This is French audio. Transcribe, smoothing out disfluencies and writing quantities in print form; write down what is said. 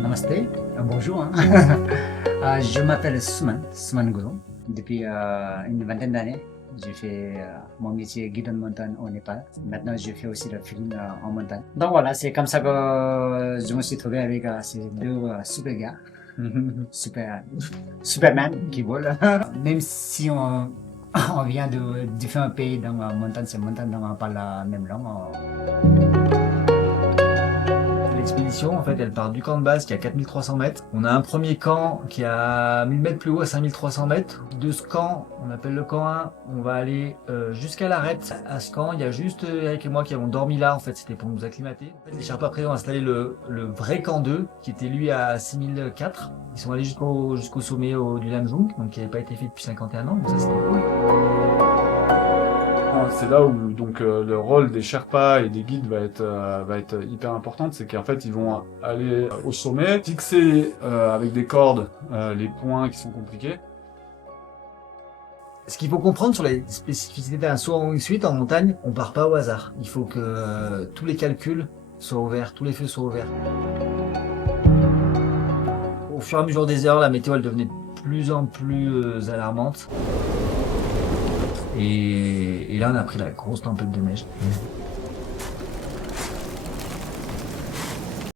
Namasté, bonjour, hein. Je m'appelle Souman Gourou. Depuis une vingtaine d'années, j'ai fait mon métier guide en montagne au Népal. Maintenant, je fais aussi le film en montagne. Donc voilà, c'est comme ça que je me suis trouvé avec ces deux super gars, Superman qui vole. Même si on vient de différents pays dans la montagne, c'est montagne, donc on parle la même langue. L'expédition, en fait, elle part du camp de base qui est à 4300 mètres. On a un premier camp qui est à 1000 mètres plus haut, à 5300 mètres. De ce camp, on appelle le camp 1, on va aller jusqu'à l'arête. À ce camp, il y a juste Eric et moi qui avons dormi là, en fait, c'était pour nous acclimater. En fait, les Sherpas après ont installé le vrai camp 2, qui était lui à 6004. Ils sont allés jusqu'au sommet du Lamjung, donc qui n'avait pas été fait depuis 51 ans, donc ça c'était cool. C'est là où donc le rôle des Sherpas et des guides va être hyper important, c'est qu'en fait ils vont aller au sommet, fixer avec des cordes les points qui sont compliqués. Ce qu'il faut comprendre sur les spécificités d'un saut en wingsuit en montagne, on part pas au hasard. Il faut que tous les calculs soient ouverts, tous les feux soient ouverts. Au fur et à mesure des heures, la météo elle devenait de plus en plus alarmante. Et là, on a pris la grosse tempête de neige.